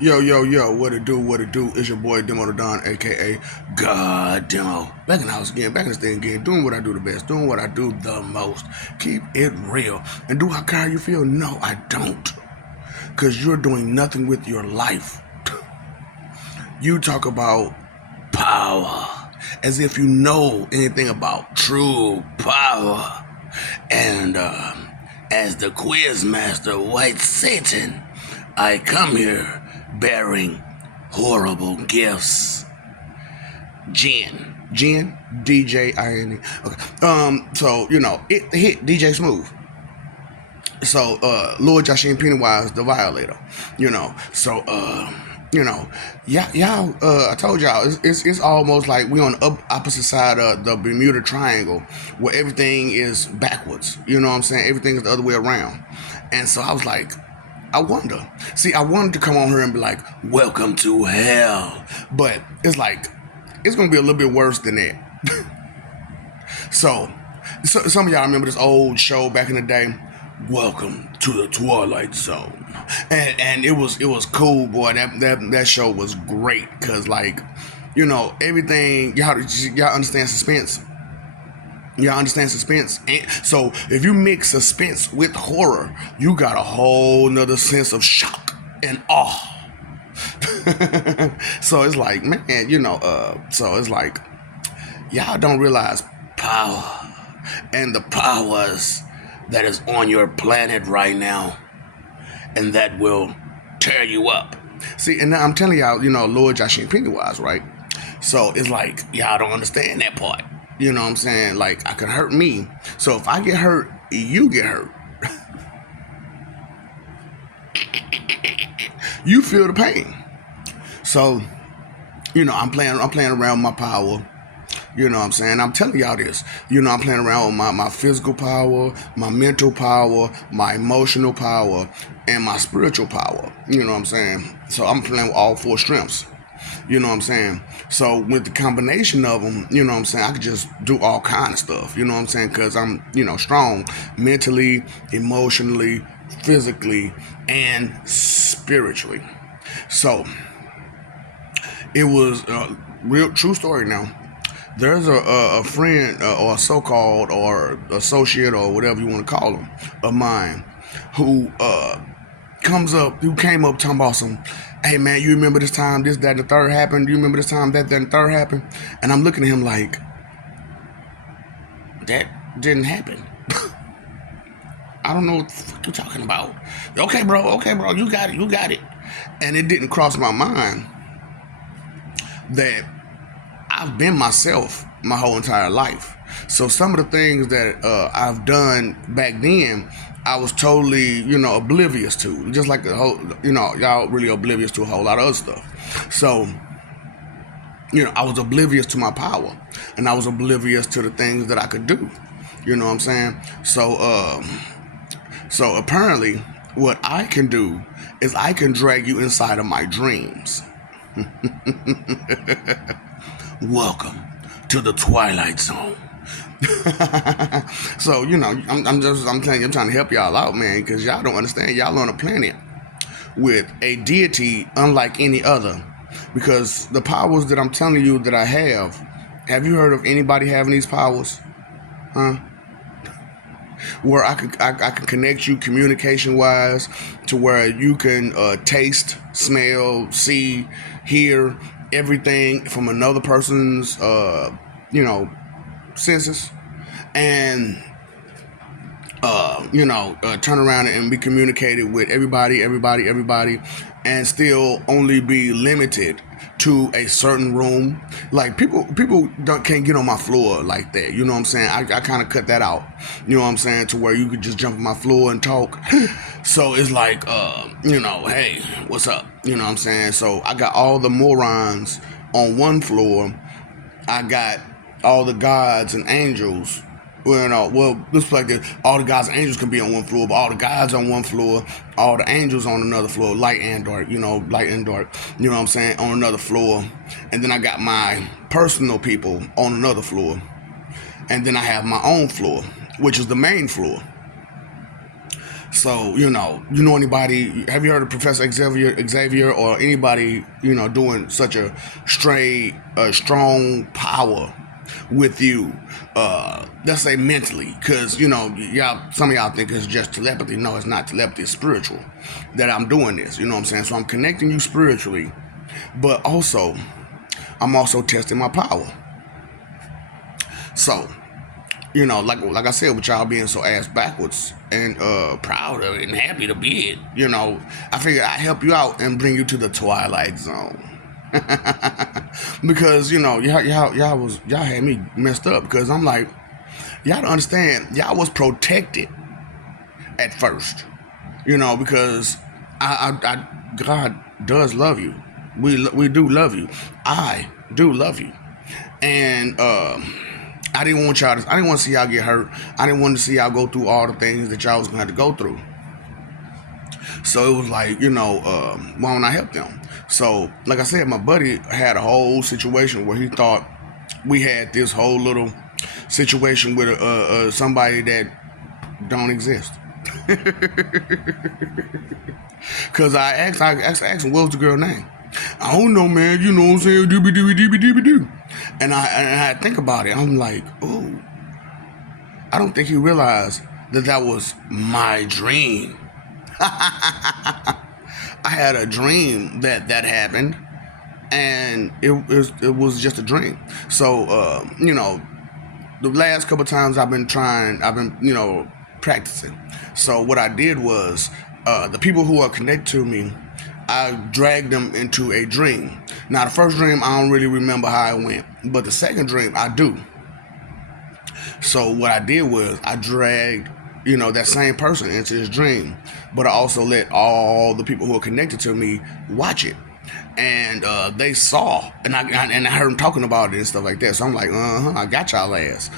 Yo, what it do? It's your boy Demo the Don, aka God Demo. Back in the house again, back in this thing again, doing what I do the best, doing what I do the most. Keep it real. And do I care how you feel? No, I don't. Because you're doing nothing with your life. You talk about power as if you know anything about true power. And as the quiz master, White Satan, I come here bearing horrible gifts. Jen, DJ-I-N-E. Okay. So, it hit DJ Smooth. So, Lord Joshua Pennywise, the Violator. So, y'all, I told y'all, it's almost like we on the opposite side of the Bermuda Triangle, where everything is backwards. You know what I'm saying? Everything is the other way around. And so I was like, I wonder. See, I wanted to come on here and be like, welcome to hell. But it's like, it's going to be a little bit worse than that. So some of y'all remember this old show back in the day, Welcome to the Twilight Zone. And it was cool, boy. That show was great. Because, everything, y'all understand suspense. Y'all understand suspense? And so if you mix suspense with horror, you got a whole nother sense of shock and awe. So it's like, man, so it's like, y'all don't realize power and the powers that is on your planet right now, and that will tear you up. See, and I'm telling y'all, Lord Joshua Pennywise, right? So it's like, y'all don't understand that part. You know what I'm saying? Like, I can hurt me. So if I get hurt, you get hurt. You feel the pain. So, I'm playing around with my power. You know what I'm saying? I'm telling y'all this. I'm playing around with my physical power, my mental power, my emotional power, and my spiritual power. You know what I'm saying? So I'm playing with all four strengths. You know what I'm saying? So with the combination of them, you know what I'm saying, I could just do all kind of stuff. You know what I'm saying? Because I'm, strong mentally, emotionally, physically, and spiritually. So it was a real true story now. There's a friend or a so-called or associate or whatever you want to call him of mine who came up talking about some, hey man, you remember this time this, that, and the third happened? Do you remember this time that, and the third happened? And I'm looking at him like, that didn't happen. I don't know what the fuck you're talking about. Okay, bro, you got it. And it didn't cross my mind that I've been myself my whole entire life. So some of the things that I've done back then, I was totally, oblivious to. Just like the whole, y'all really oblivious to a whole lot of other stuff. So, I was oblivious to my power. And I was oblivious to the things that I could do. You know what I'm saying? So apparently, what I can do is I can drag you inside of my dreams. Welcome to the Twilight Zone. So, I'm telling you, I'm trying to help y'all out, man, because y'all don't understand. Y'all on a planet with a deity unlike any other. Because the powers that I'm telling you that I have you heard of anybody having these powers? Huh? Where I can connect you communication wise to where you can taste, smell, see, hear everything from another person's senses, and turn around and be communicated with everybody, and still only be limited to a certain room. Like people can't get on my floor like that. You know what I'm saying? I kind of cut that out. You know what I'm saying? To where you could just jump on my floor and talk. So it's like, hey, what's up? You know what I'm saying? So I got all the morons on one floor. I got all the gods and angels. Let's like this. All the gods and angels can be on one floor, but all the gods on one floor, all the angels on another floor, light and dark, you know what I'm saying, on another floor. And then I got my personal people on another floor. And then I have my own floor, which is the main floor. So, you know anybody, have you heard of Professor Xavier or anybody, doing such a strong power with you, let's say mentally, because, y'all, some of y'all think it's just telepathy. No, it's not telepathy, it's spiritual that I'm doing this, you know what I'm saying? So I'm connecting you spiritually, but also, I'm also testing my power. So, like I said, with y'all being so ass backwards and proud of it and happy to be it, I figured I'd help you out and bring you to the Twilight Zone. Because y'all had me messed up because I'm like, y'all don't understand, y'all was protected at first, because God does love you. We do love you. I do love you, and I didn't want y'all I didn't want to see y'all get hurt. I didn't want to see y'all go through all the things that y'all was gonna have to go through. So it was like, why don't I help them? So, like I said, my buddy had a whole situation where he thought we had this whole little situation with somebody that don't exist. Cause I asked him, what was the girl name? I don't know, man. You know what I'm saying? Doobie doobie doobie doobie doo. And I think about it. I'm like, oh, I don't think he realized that was my dream. I had a dream that happened, and it was just a dream. So the last couple times I've been practicing. So what I did was, the people who are connected to me, I dragged them into a dream. Now the first dream I don't really remember how it went, but the second dream I do. So what I did was I dragged that same person into this dream, but I also let all the people who are connected to me watch it, and they saw, and I heard them talking about it and stuff like that. So I'm like, I got y'all ass.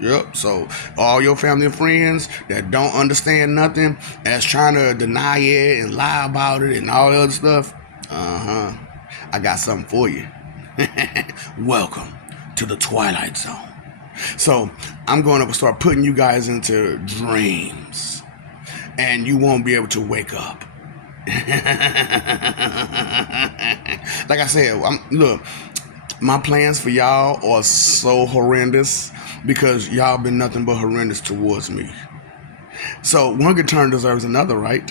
Yep. So all your family and friends that don't understand nothing, that's trying to deny it and lie about it and all the other stuff, I got something for you. Welcome to the Twilight Zone. So I'm going to start putting you guys into dreams, and you won't be able to wake up. Like I said, look, my plans for y'all are so horrendous because y'all been nothing but horrendous towards me. So one good turn deserves another, right?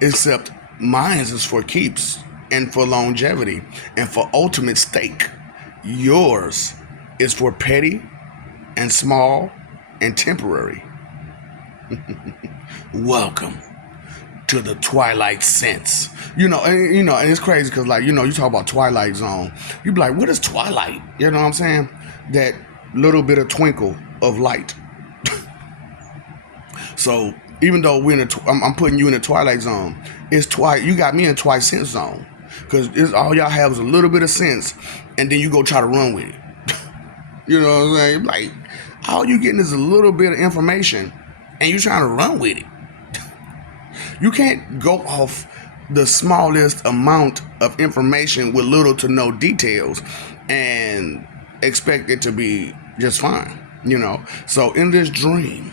Except mine is for keeps and for longevity and for ultimate stake. Yours is for petty and small and temporary. Welcome to the Twilight Sense. And it's crazy because, like, you talk about Twilight Zone, you be like, what is Twilight? You know what I'm saying? That little bit of twinkle of light. So even though I'm putting you in the Twilight Zone, you got me in Twilight Sense Zone, because all y'all have is a little bit of sense, and then you go try to run with it. You know what I'm saying? Like, all you getting is a little bit of information, and you trying to run with it. You can't go off the smallest amount of information with little to no details and expect it to be just fine, So in this dream,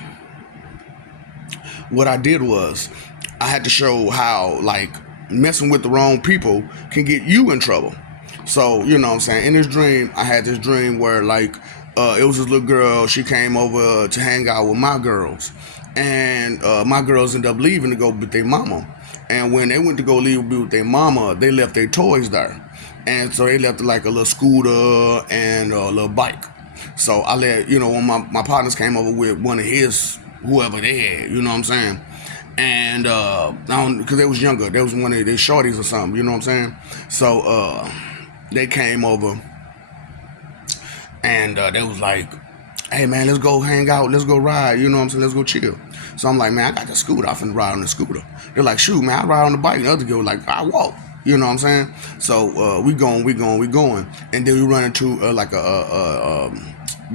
what I did was I had to show how, like, messing with the wrong people can get you in trouble. So, what I'm saying? In this dream, I had this dream where, like, it was this little girl. She came over to hang out with my girls. And my girls ended up leaving to go with their mama. And when they went to go leave with their mama, they left their toys there. And so they left, like, a little scooter and a little bike. So I let, when my partners came over with one of his, whoever they had, you know what I'm saying? And, because they was younger. They was one of their shorties or something, you know what I'm saying? So, they came over, and they was like, hey, man, let's go hang out, let's go ride, you know what I'm saying, let's go chill. So I'm like, man, I got the scooter, I'm finna ride on the scooter. They're like, shoot, man, I ride on the bike. And the other girl was like, I walk, you know what I'm saying? So we going, and then we run into the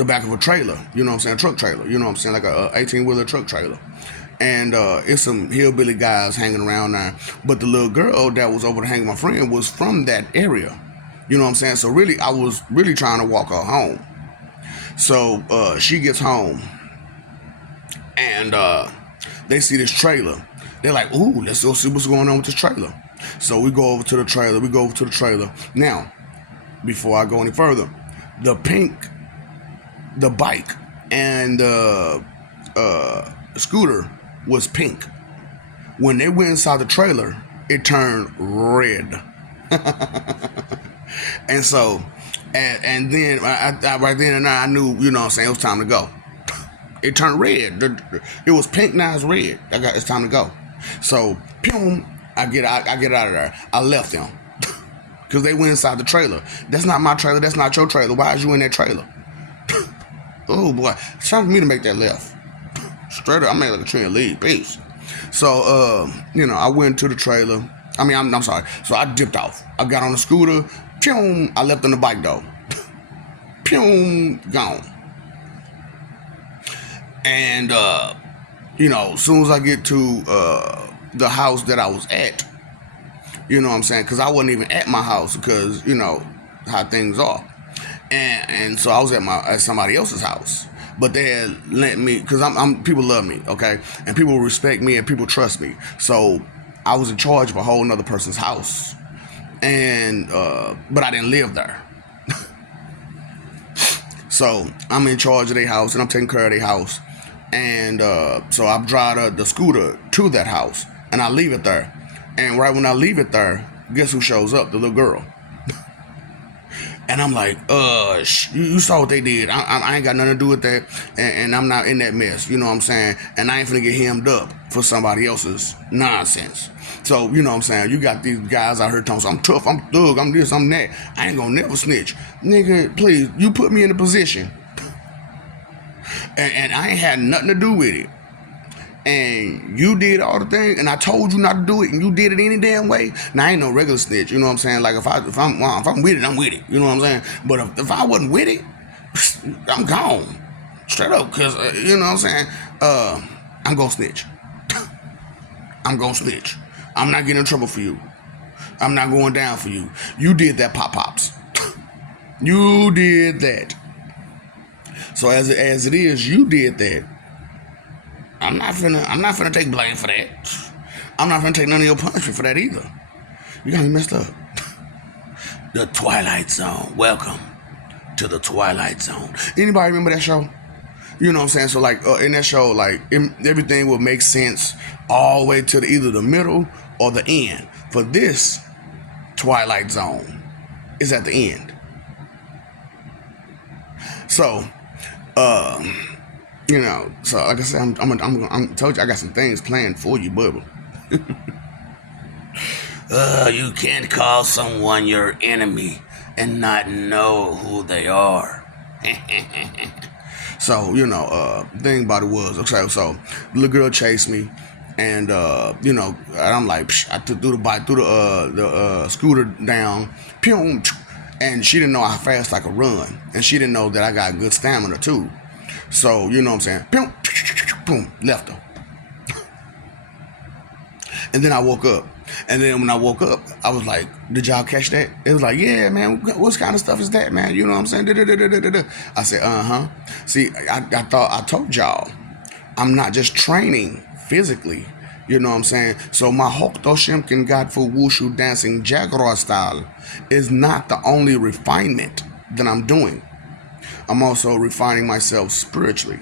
back of a trailer, you know what I'm saying, a truck trailer, you know what I'm saying, like a 18-wheeler truck trailer. And it's some hillbilly guys hanging around there. But the little girl that was over to hang with my friend was from that area. You know what I'm saying? So really, I was really trying to walk her home. So she gets home, and They see this trailer. They're like, ooh, let's go see what's going on with this trailer. So we go over to the trailer. Now, before I go any further, the bike and the scooter was pink. When they went inside the trailer, it turned red. And so, and then I right then and there, I knew, you know what I'm saying, it was time to go. It turned red. It was pink, now it's red. It's time to go. So, I get out of there. I left them because they went inside the trailer. That's not my trailer. That's not your trailer. Why is you in that trailer? Oh boy, it's time for me to make that left. Straight up, I made like a tree and leave. Peace. So, I went to the trailer. I'm sorry. So I dipped off. I got on the scooter. I left on the bike though. Gone. And, as soon as I get to the house that I was at, you know what I'm saying? Because I wasn't even at my house because, how things are. And so I was at somebody else's house. But they had lent me, because people love me, okay? And people respect me and people trust me. So I was in charge of a whole nother person's house. And, but I didn't live there. So I'm in charge of their house and I'm taking care of their house. And so I drive the scooter to that house and I leave it there. And right when I leave it there, guess who shows up? The little girl. And I'm like, you saw what they did. I ain't got nothing to do with that. And I'm not in that mess. You know what I'm saying? And I ain't finna get hemmed up for somebody else's nonsense. So, you know what I'm saying? You got these guys out here telling me, I'm tough, I'm thug, I'm this, I'm that. I ain't gonna never snitch. Nigga, please, you put me in a position. And I ain't had nothing to do with it. And you did all the things, and I told you not to do it, and you did it any damn way. Now I ain't no regular snitch, you know what I'm saying? Like if I'm with it, I'm with it, you know what I'm saying? But if I wasn't with it, I'm gone, straight up, cause you know what I'm saying? I'm gonna snitch. I'm gonna snitch. I'm not getting in trouble for you. I'm not going down for you. You did that, Pops. You did that. So as it is, you did that. I'm not finna take blame for that. I'm not finna take none of your punishment for that either. You got me messed up. The Twilight Zone. Welcome to the Twilight Zone. Anybody remember that show? You know what I'm saying? So like in that show, like everything will make sense all the way to either the middle or the end. For this Twilight Zone is at the end. So, so like I said, I'm told you I got some things planned for you, Bubba. You can't call someone your enemy and not know who they are. So, thing about it was, okay, so the little girl chased me, and, and I'm like, I threw the scooter down, and she didn't know how fast I could run, and she didn't know that I got good stamina, too. So, you know what I'm saying, boom, left her. And then I woke up. And then when I woke up, I was like, did y'all catch that? It was like, yeah, man, what kind of stuff is that, man? You know what I'm saying? I said, uh-huh. See, I told y'all, I'm not just training physically, you know what I'm saying? So my Hokto Shimkin Godfu Wushu dancing Jaguar style is not the only refinement that I'm doing. I'm also refining myself spiritually.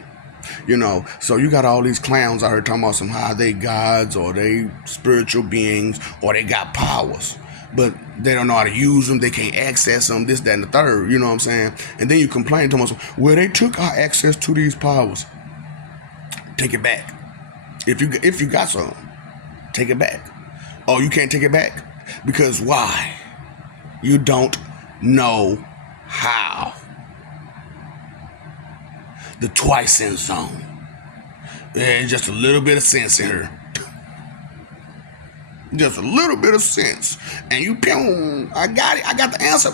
So you got all these clowns out here talking about how they gods or they spiritual beings or they got powers, but they don't know how to use them. They can't access them, this, that, and the third, you know what I'm saying? And then you complain to them, well, they took our access to these powers. Take it back. If you got some, take it back. Oh, you can't take it back? Because why? You don't know how. The Twilight Zone. There's just a little bit of sense in her. Just a little bit of sense. And you, I got it. I got the answer.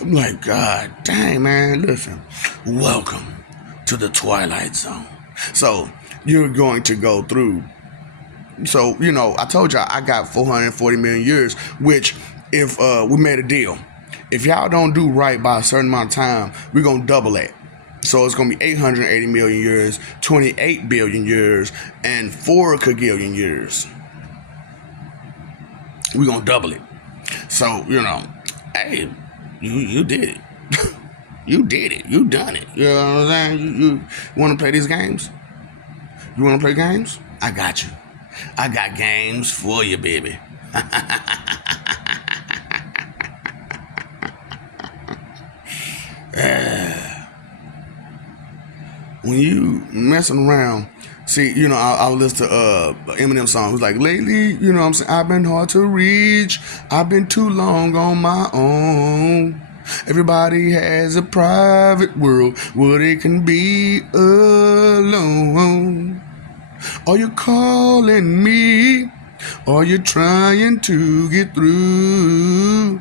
I'm like, God dang, man, listen. Welcome to the Twilight Zone. So, you're going to go through. So, I told y'all I got 440 million years, which if we made a deal. If y'all don't do right by a certain amount of time, we're going to double that. So it's going to be 880 million years, 28 billion years, and 4 kagillion years. We're going to double it. So, hey, you did it. You did it. You done it. You know what I'm saying? You want to play these games? You want to play games? I got you. I got games for you, baby. When you messing around, see, I'll listen to Eminem song. Who's like, lately, what I'm saying, I've been hard to reach. I've been too long on my own. Everybody has a private world where they can be alone. Are you calling me? Are you trying to get through?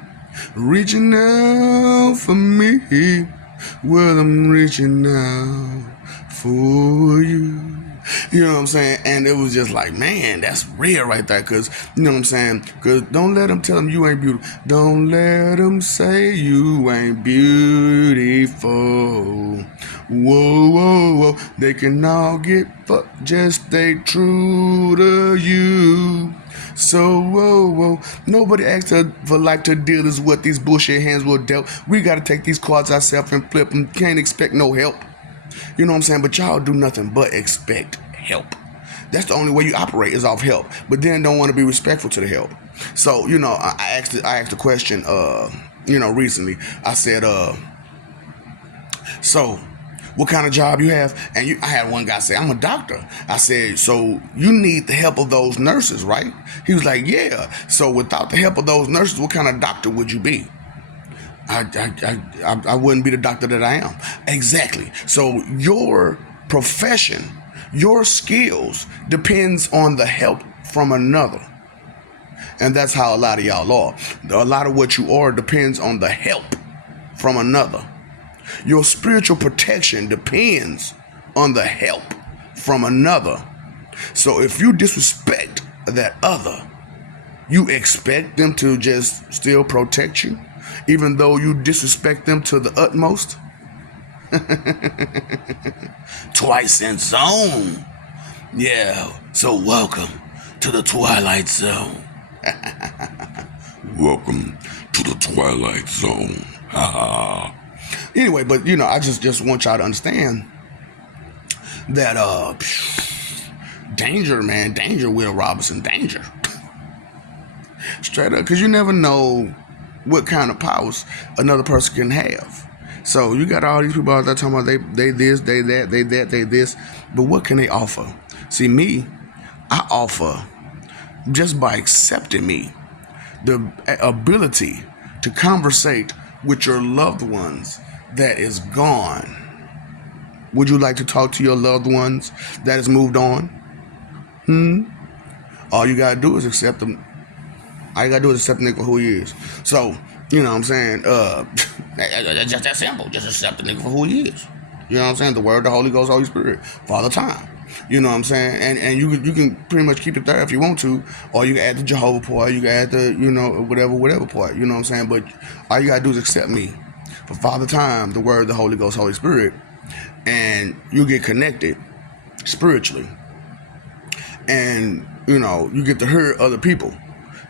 Reaching out for me? Well, I'm reaching out for you. You know what I'm saying? And it was just like, man, that's rare right there. Because, you know what I'm saying? Because don't let them tell them you ain't beautiful. Don't let them say you ain't beautiful. Whoa, whoa, whoa. They can all get fucked. Just stay true to you. So, whoa, whoa. Nobody asked for life to deal is what these bullshit hands will dealt. We got to take these cards ourselves and flip them. Can't expect no help. You know what I'm saying? But y'all do nothing but expect help. That's the only way you operate is off help. But then don't want to be respectful to the help. So, I asked a question, recently. I said, so what kind of job you have? And I had one guy say, I'm a doctor. I said, so you need the help of those nurses, right? He was like, yeah. So without the help of those nurses, what kind of doctor would you be? I wouldn't be the doctor that I am. Exactly. So your profession, your skills depends on the help from another. And that's how a lot of y'all are. A lot of what you are depends on the help from another. Your spiritual protection depends on the help from another. So if you disrespect that other, you expect them to just still protect you? Even though you disrespect them to the utmost? Twilight Zone. Yeah, so welcome to the Twilight Zone. Welcome to the Twilight Zone. Anyway, but I just want y'all to understand that danger, man, danger, Will Robinson, danger. Straight up, because you never know what kind of powers another person can have. So you got all these people out there talking about they this, they that, they that, they this. But what can they offer? See, me, I offer, just by accepting me, the ability to conversate with your loved ones that is gone. Would you like to talk to your loved ones that has moved on? All you gotta do is accept them. All you gotta do is accept the nigga for who he is. So, you know what I'm saying? Just that simple. Just accept the nigga for who he is. You know what I'm saying? The Word, the Holy Ghost, Holy Spirit, Father Time. You know what I'm saying? And you can pretty much keep it there if you want to, or you can add the Jehovah part, you can add the, whatever part. You know what I'm saying? But all you gotta do is accept me for Father Time, the Word, the Holy Ghost, Holy Spirit, and you get connected spiritually. And, you get to hear other people.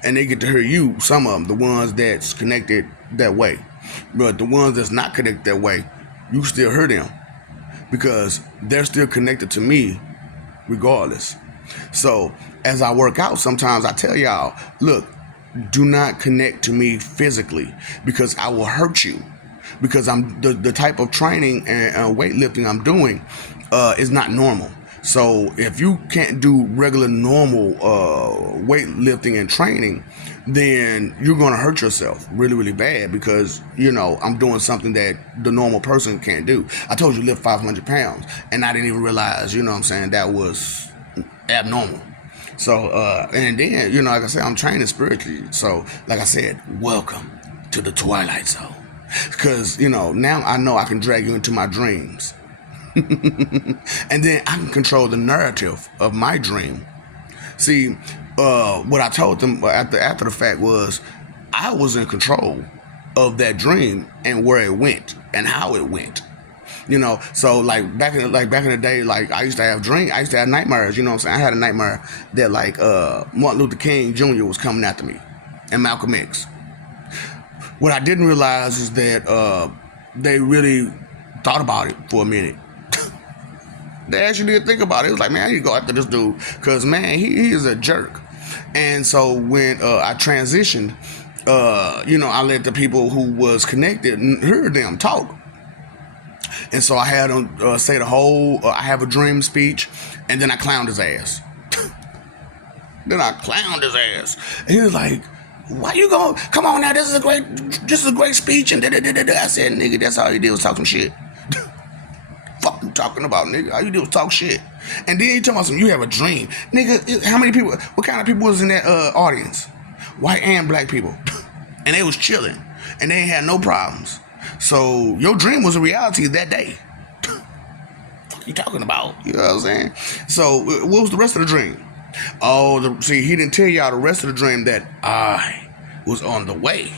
And they get to hear you, some of them, the ones that's connected that way. But the ones that's not connected that way, you still hear them. Because they're still connected to me regardless. So as I work out, sometimes I tell y'all, look, do not connect to me physically because I will hurt you. Because I'm the type of training and weightlifting I'm doing is not normal. So if you can't do regular normal weightlifting and training, then you're going to hurt yourself really, really bad because, I'm doing something that the normal person can't do. I told you lift 500 pounds and I didn't even realize, that was abnormal. So, and then, like I said, I'm training spiritually. So, like I said, welcome to the Twilight Zone. Because, now I know I can drag you into my dreams. And then I can control the narrative of my dream. See, what I told them after the fact was I was in control of that dream and where it went and how it went. So like back in the day, like I used to have nightmares. You know what I'm saying? I had a nightmare that like Martin Luther King Jr. was coming after me, and Malcolm X. What I didn't realize is that they really thought about it for a minute. They actually did think about it. It was like, man, I need to go after this dude because, man, he is a jerk. And so when I transitioned, I let the people who was connected hear them talk. And so I had him say the whole I have a dream speech, and then I clowned his ass. And he was like, why you going? Come on now, this is a great speech. And da-da-da-da-da. I said, nigga, that's all he did was talk some shit. Fuck you talking about, nigga? All you did was talk shit. And then you talking about you have a dream. Nigga, how many people, what kind of people was in that audience? White and black people. And they was chilling. And they ain't had no problems. So your dream was a reality that day. Fuck you talking about? You know what I'm saying? So what was the rest of the dream? See, he didn't tell y'all the rest of the dream that I was on the way.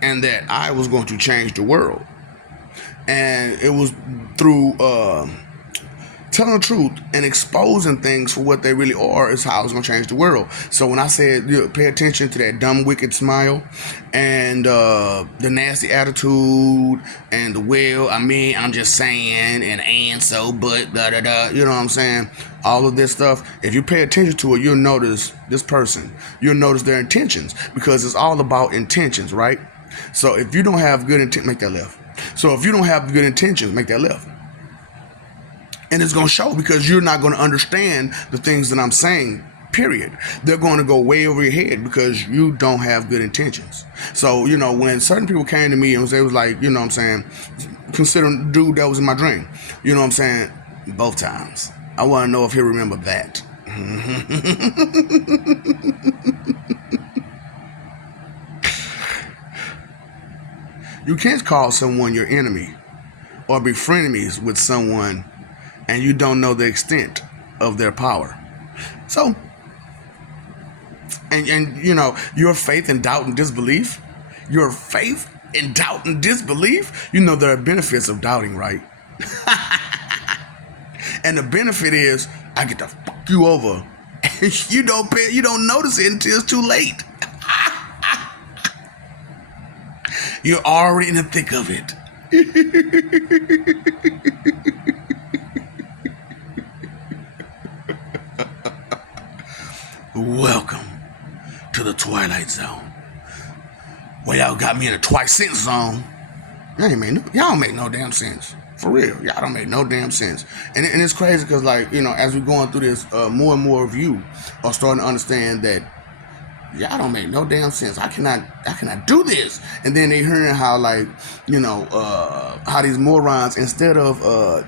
And that I was going to change the world. And it was through telling the truth and exposing things for what they really are is how I was going to change the world. So when I said, pay attention to that dumb, wicked smile and the nasty attitude and the I'm just saying, and so, but, da-da-da, you know what I'm saying? All of this stuff, if you pay attention to it, you'll notice this person. You'll notice their intentions because it's all about intentions, right? So if you don't have good intent, make that left. So if you don't have good intentions, make that left. And it's going to show because you're not going to understand the things that I'm saying, period. They're going to go way over your head because you don't have good intentions. So, when certain people came to me and they was like, you know what I'm saying, considering the dude that was in my dream, you know what I'm saying, both times. I want to know if he'll remember that. You can't call someone your enemy or be frenemies with someone and you don't know the extent of their power. So, and your faith and doubt and disbelief, there are benefits of doubting, right? And the benefit is I get to fuck you over. And you don't notice it until it's too late. You're already in the thick of it. Welcome to the Twilight Zone. Well, y'all got me in a twice-sense zone. Y'all don't make no damn sense. For real. Y'all don't make no damn sense. And it's crazy because, as we're going through this, more and more of you are starting to understand that y'all don't make no damn sense. I cannot do this. And then they hearing how how these morons, instead of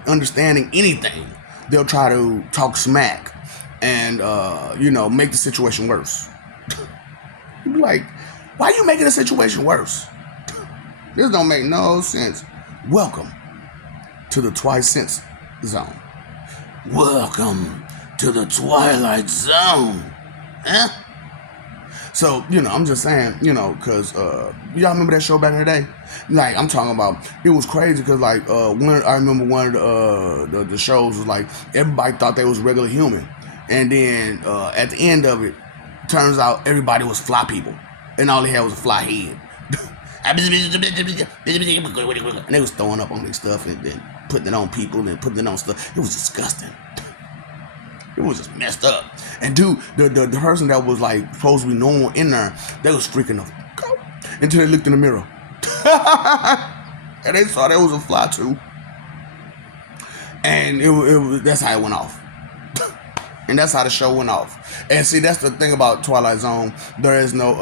understanding anything, they'll try to talk smack and make the situation worse. You be like, why are you making the situation worse? This don't make no sense. Welcome to the twice-sense zone. Welcome to the Twilight Zone. Huh? So, I'm just saying, because y'all remember that show back in the day? Like, I'm talking about, it was crazy because, I remember one of the shows was like, everybody thought they was regular human. And then at the end of it, turns out everybody was fly people. And all they had was a fly head. And they was throwing up on their stuff and then putting it on people and then putting it on stuff. It was disgusting. It was just messed up. And dude, the person that was supposed to be normal in there, they was freaking the fuck out until they looked in the mirror. And they saw there was a fly too. And that's how it went off. And that's how the show went off. And see, that's the thing about Twilight Zone. There is no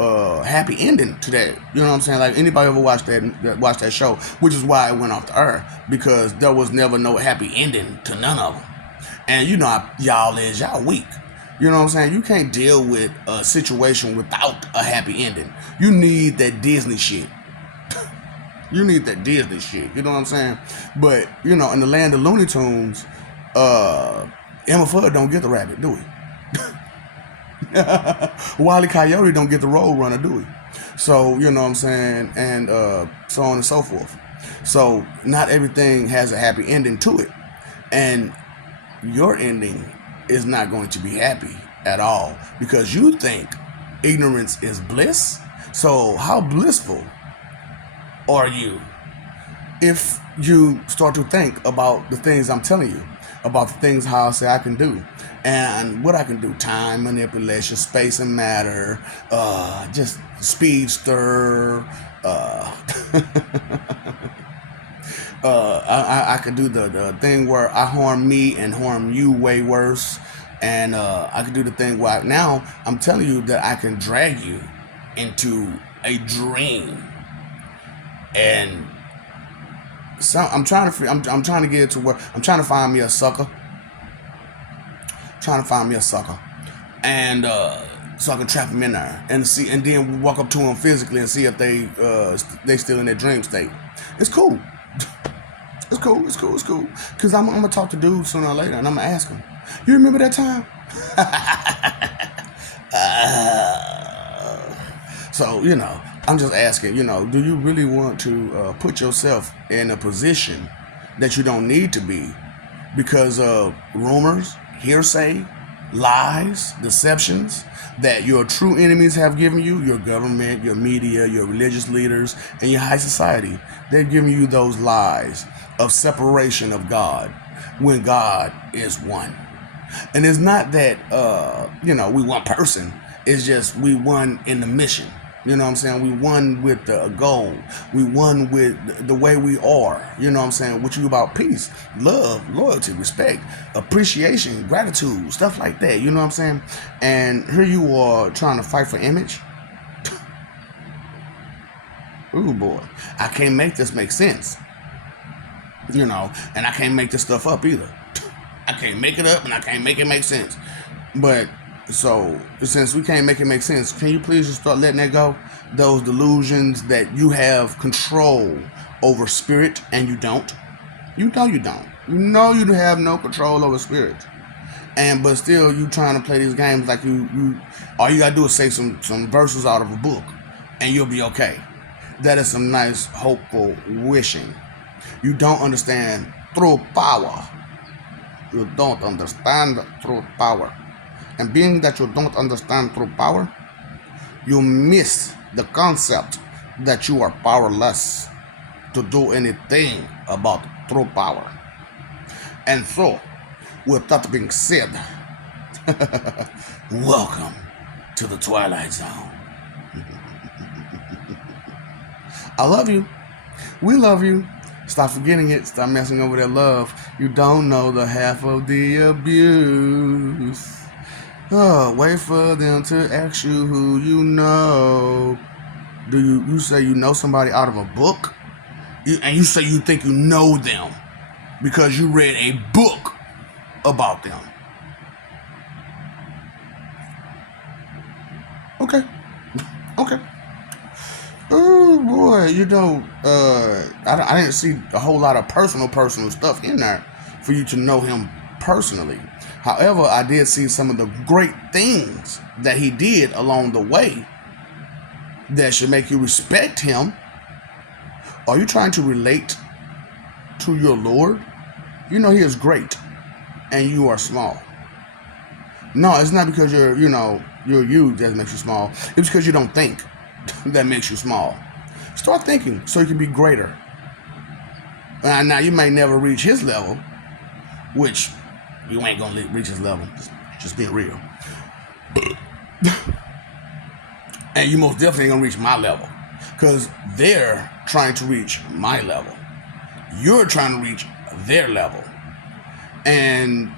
happy ending to that. You know what I'm saying? Like, anybody ever watched that show, which is why it went off the air, because there was never no happy ending to none of them. And you know how y'all weak. You know what I'm saying? You can't deal with a situation without a happy ending. You need that Disney shit. You need that Disney shit. You know what I'm saying? But, in the land of Looney Tunes, Emma Fudd don't get the rabbit, do we? Wile E. Coyote don't get the Road Runner, do we? So, you know what I'm saying? And so on and so forth. So not everything has a happy ending to it. And your ending is not going to be happy at all because you think ignorance is bliss. So how blissful are you if you start to think about the things I'm telling you, about the things how I say I can do, and what I can do: time manipulation, space and matter, just speedster. Uh, I could do the thing where I harm me and harm you way worse, and I could do the thing where now I'm telling you that I can drag you into a dream, and so I'm trying to get it to where I'm trying to find me a sucker, and so I can trap them in there and see, and then walk up to them physically and see if they still in their dream state. It's cool. It's cool. Cause I'm gonna talk to dudes sooner or later, and I'm gonna ask them, "You remember that time?" So I'm just asking. Do you really want to put yourself in a position that you don't need to be because of rumors, hearsay, lies, deceptions that your true enemies have given you, your government, your media, your religious leaders, and your high society? They're giving you those lies of separation of God when God is one. And it's not that, we one person. It's just we one in the mission. You know what I'm saying? We won with the goal. We won with the way we are. You know what I'm saying? What you about peace, love, loyalty, respect, appreciation, gratitude, stuff like that. You know what I'm saying? And here you are trying to fight for image. Ooh, boy. I can't make this make sense. And I can't make this stuff up either. I can't make it up and I can't make it make sense. But so, since we can't make it make sense, can you please just start letting that go? Those delusions that you have control over spirit and you don't. You know you don't. You know you have no control over spirit. But still you trying to play these games like you all you gotta do is say some verses out of a book and you'll be okay. That is some nice, hopeful wishing. You don't understand true power. You don't understand true power. And being that you don't understand true power, you miss the concept that you are powerless to do anything about true power. And so, with that being said, welcome to the Twilight Zone. I love you. We love you. Stop forgetting it. Stop messing over that love. You don't know the half of the abuse. Wait for them to ask you who you know. Do you say you know somebody out of a book? And you say you think you know them because you read a book about them. Okay. Oh boy, I didn't see a whole lot of personal stuff in there for you to know him personally. However, I did see some of the great things that he did along the way that should make you respect him. Are you trying to relate to your Lord? He is great and you are small. No, it's not because you're you that makes you small. It's because you don't think that makes you small. Start thinking so you can be greater. Now you may never reach his level, which you ain't gonna reach his level. Just being real. And you most definitely ain't gonna reach my level, because they're trying to reach my level. You're trying to reach their level, and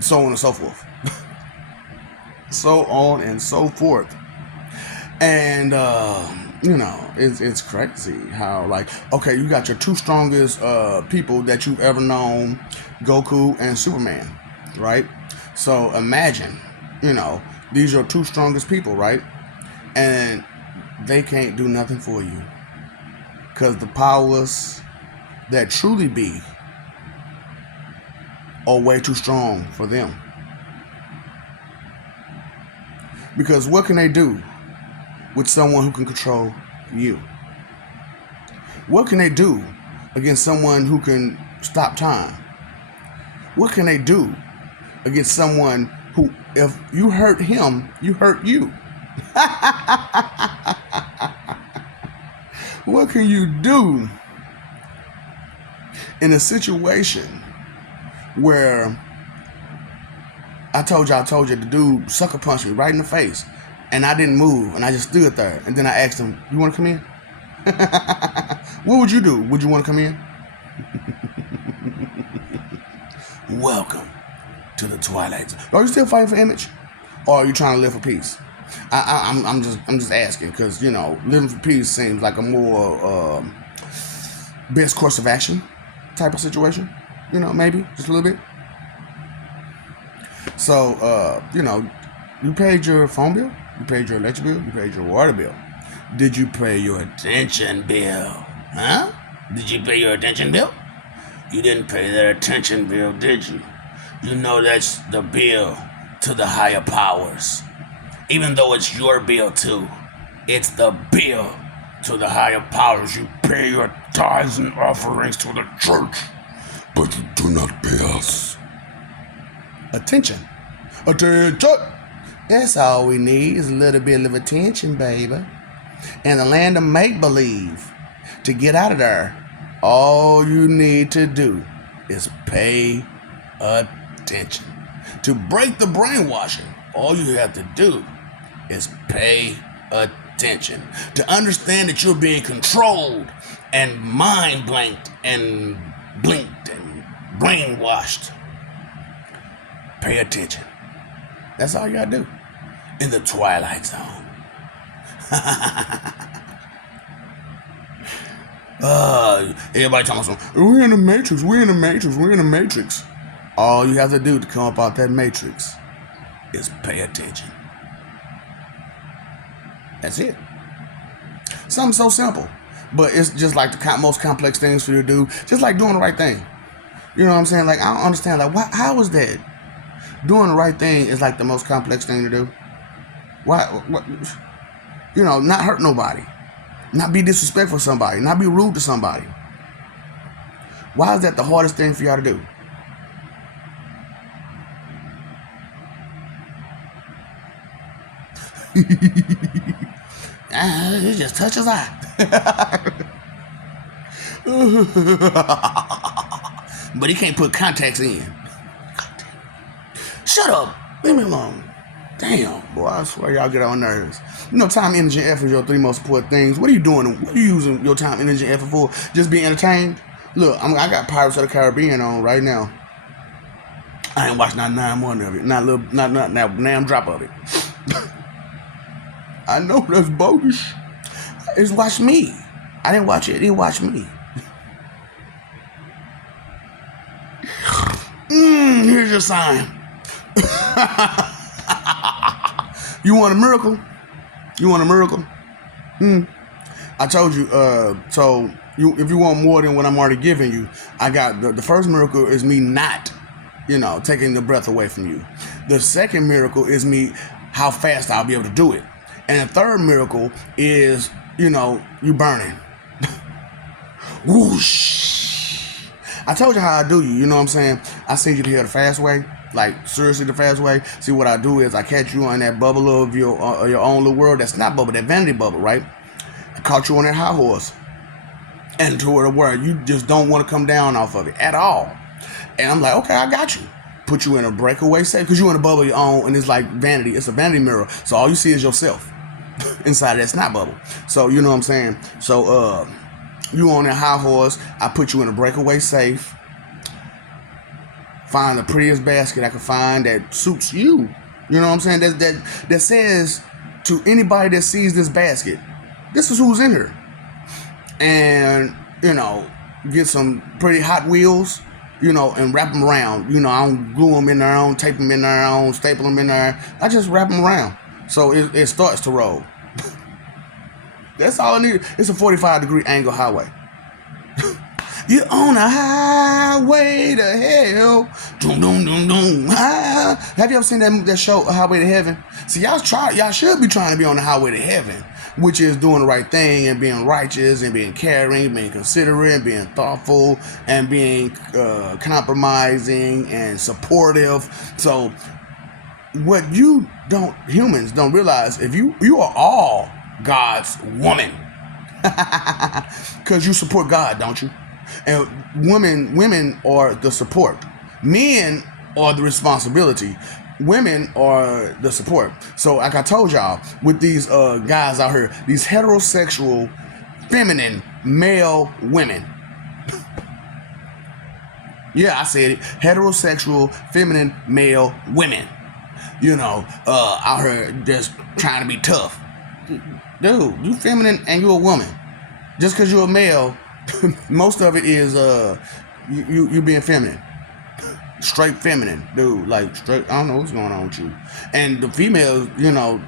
so on and so forth. So on and so forth. And it's crazy how, like, okay, you got your two strongest people that you've ever known, Goku and Superman, right? So imagine, these are two strongest people, right? And they can't do nothing for you because the powers that truly be are way too strong for them. Because what can they do with someone who can control you? What can they do against someone who can stop time? What can they do against someone who, if you hurt him, you hurt you? What can you do in a situation where I told you the dude sucker punched me right in the face and I didn't move and I just stood there, and then I asked him, you want to come in? What would you do? Would you want to come in? Welcome to the Twilight Zone. Are you still fighting for image, or are you trying to live for peace? I'm just asking, because living for peace seems like a more best course of action type of situation. Maybe just a little bit. So you paid your phone bill, you paid your electric bill, you paid your water bill. Did you pay your attention bill? Huh? Did you pay your attention bill? You didn't pay their attention bill, did you? You know that's the bill to the higher powers. Even though it's your bill too, it's the bill to the higher powers. You pay your tithes and offerings to the church, but you do not pay us. Attention. Attention! That's all we need, is a little bit of attention, baby. In the land of make-believe, to get out of there, all you need to do is pay attention. To break the brainwashing, all you have to do is pay attention. To understand that you're being controlled and mind blanked and blinked and brainwashed. Pay attention. That's all you gotta do. In the Twilight Zone. Everybody talking about, we're in the Matrix, we're in the Matrix, we're in the Matrix. All you have to do to come up out that Matrix is pay attention. That's it. Something so simple, but it's just like the most complex things for you to do. Just like doing the right thing. You know what I'm saying? Like, I don't understand. Like, how is that? Doing the right thing is like the most complex thing to do. Why? What? Not hurt nobody, not be disrespectful to somebody, not be rude to somebody. Why is that the hardest thing for y'all to do? It just touches eye. But he can't put contacts in. Shut up. Leave me alone. Damn, boy, I swear y'all get on nerves. Time, energy, and effort are your three most important things. What are you doing? What are you using your time, energy, and effort for? Just being entertained? Look, I got Pirates of the Caribbean on right now. I ain't watched not 9-1 of it. Not damn drop of it. I know that's bogus. It's watch me. I didn't watch it. It watched me. Here's your sign. You want a miracle? You want a miracle? I told you, if you want more than what I'm already giving you, I got the first miracle is me not, taking the breath away from you. The second miracle is me, how fast I'll be able to do it. And the third miracle is, you burning. Whoosh. I told you how I do you, you know what I'm saying? I send you to hear the fast way. Like, seriously, the fast way. See, what I do is I catch you on that bubble of your own little world. That's not bubble, that vanity bubble, right? I caught you on that high horse. And to where you just don't want to come down off of it at all. And I'm like, okay, I got you. Put you in a breakaway state, because you're in a bubble of your own, and it's like vanity. It's a vanity mirror. So all you see is yourself inside of that snot bubble. So, you know what I'm saying? So, you on that high horse. I put you in a breakaway safe. Find the prettiest basket I can find that suits you. You know what I'm saying? That says to anybody that sees this basket, this is who's in here. And, get some pretty Hot Wheels, and wrap them around. I don't glue them in there, I don't tape them in there, I don't staple them in there. I just wrap them around. So it starts to roll. That's all I need. It's a 45-degree angle highway. You're on a highway to hell. Doom, doom, doom, doom. Have you ever seen that show, Highway to Heaven? See, y'all should be trying to be on the highway to heaven. which is doing the right thing and being righteous and being caring, being considerate, being thoughtful, and being compromising and supportive. So what humans don't realize, if you are all God's woman, because you support God, don't you? And women are the support. Men are the responsibility. Women are the support. So like I told y'all, with these guys out here, these heterosexual, feminine, male women. Yeah, I said it. Heterosexual, feminine, male women. Out here just trying to be tough. Dude, you feminine and you a woman. Just because you're a male, most of it is you being feminine. Straight feminine, dude. Like straight, I don't know what's going on with you. And the females,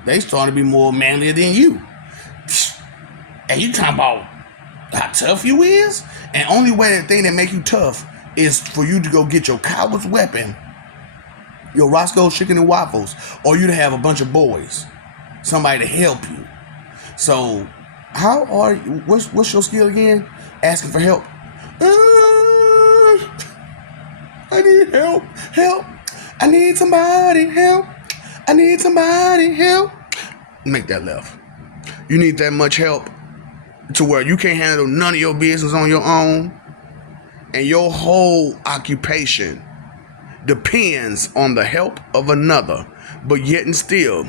they starting to be more manlier than you. And you talking about how tough you is? And only way the thing that make you tough is for you to go get your coward's weapon, your Roscoe's Chicken and Waffles, or you to have a bunch of boys, somebody to help you. So, how are you? What's your skill again? Asking for help. I need help. I need somebody help. I need somebody help. Make that left. You need that much help to where you can't handle none of your business on your own, and your whole occupation depends on the help of another, but yet and still,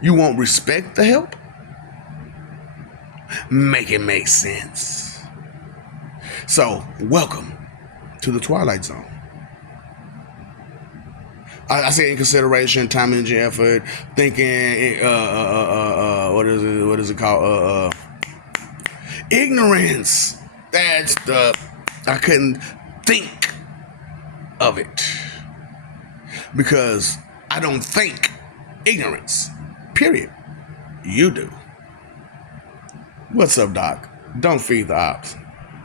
you won't respect the help? Make it make sense. So, welcome to the Twilight Zone. I say in consideration, time, energy, effort, thinking, what is it called? Ignorance. I couldn't think of it. Because I don't think ignorance. Period. You do. What's up, Doc? Don't feed the ops.